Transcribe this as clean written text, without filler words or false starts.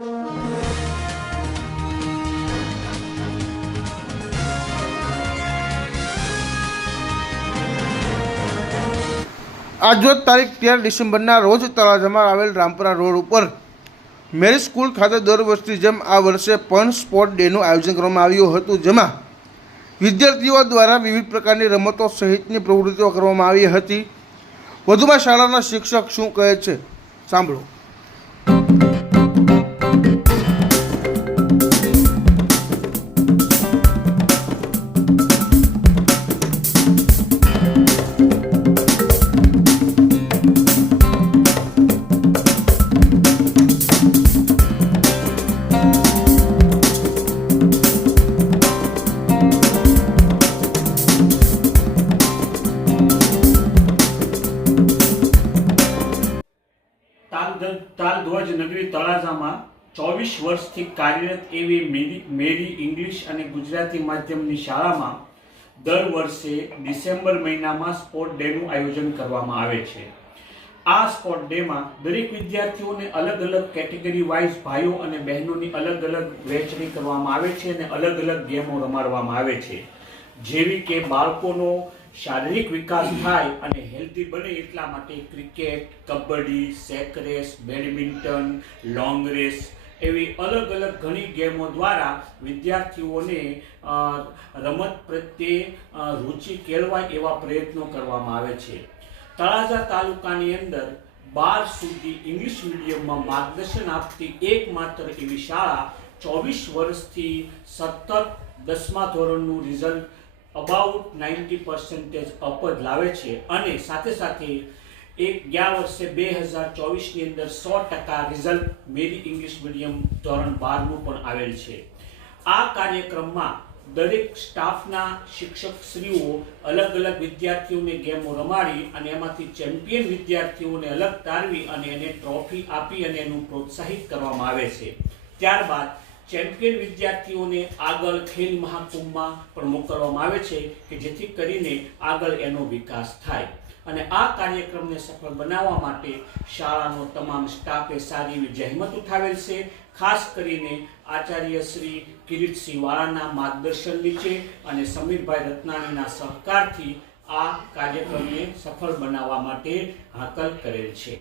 આજરોજ તારીખ 13 ડિસેમ્બરના રોજ તળાજામાં આવેલ રામપરા રોડ ઉપર મેરી સ્કૂલ ખાતે દર વર્ષની જેમ આ વર્ષે પણ સ્પોર્ટ ડેનું આયોજન કરવામાં આવ્યું હતું, જેમાં વિદ્યાર્થીઓ દ્વારા વિવિધ પ્રકારની રમતો સહિતની પ્રવૃત્તિઓ કરવામાં આવી હતી। વધુમાં શાળાના શિક્ષક શું કહે છે, સાંભળો। તાલધ્વજ નગરી તળાજામાં 24 વર્ષથી કાર્યરત એવી મેરી ઇંગ્લિશ અને ગુજરાતી માધ્યમની શાળામાં દર વર્ષે ડિસેમ્બર મહિનામાં સ્પોર્ટ ડેનું આયોજન કરવામાં આવે છે। આ સ્પોર્ટ ડેમાં દરેક વિદ્યાર્થીઓને અલગ અલગ કેટેગરી વાઇઝ ભાઈઓ અને બહેનોની અલગ અલગ વહેંચણી કરવામાં આવે છે અને અલગ અલગ ગેમો રમાડવામાં આવે છે, જેવી કે બાળકોનો શારીરિક વિકાસ થાય અને હેલ્ધી બને એટલા માટે ક્રિકેટ, કબડ્ડી, સેક રેસ, બેડમિન્ટન, લોંગ રેસ એવી અલગ અલગ ઘણી ગેમો દ્વારા વિદ્યાર્થીઓને રમત પ્રત્યે રુચિ કેળવાય એવા પ્રયત્નો કરવામાં આવે છે। તળાજા તાલુકાની અંદર 12 સુધી ઇંગ્લિશ મીડિયમમાં માર્ગદર્શન આપતી એકમાત્ર એવી શાળા 24 વર્ષથી સતત 10મા ધોરણનું રિઝલ્ટ અબાઉટ 90% અપ જ લાવે છે અને સાથે સાથે ગયા વર્ષે 2024ની અંદર 100% રિઝલ્ટ મેરી ઇંગ્લિશ મીડિયમ ધોરણ 12નું પણ આવેલ છે। આ કાર્યક્રમમાં દરેક સ્ટાફના શિક્ષકશ્રીઓ અલગ અલગ વિદ્યાર્થીઓને ગેમો રમાડી અને એમાંથી ચેમ્પિયન વિદ્યાર્થીઓને અલગ તારવી અને એને ટ્રોફી આપી અને એનું પ્રોત્સાહિત કરવામાં આવે છે। ત્યારબાદ ચેમ્પિયન વિદ્યાર્થીઓને આગળ ખેલ મહાકુંભમાં પણ મોકલવામાં આવે છે કે જેથી કરીને આગળ એનો વિકાસ થાય અને આ કાર્યક્રમને સફળ બનાવવા માટે શાળાનો તમામ સ્ટાફે સારી એવી જહેમત ઉઠાવેલ છે। ખાસ કરીને આચાર્ય શ્રી કિરીટસિંહ વાળાના માર્ગદર્શન નીચે અને સમીરભાઈ રત્નાણીના સહકારથી આ કાર્યક્રમને સફળ બનાવવા માટે હાકલ કરેલ છે।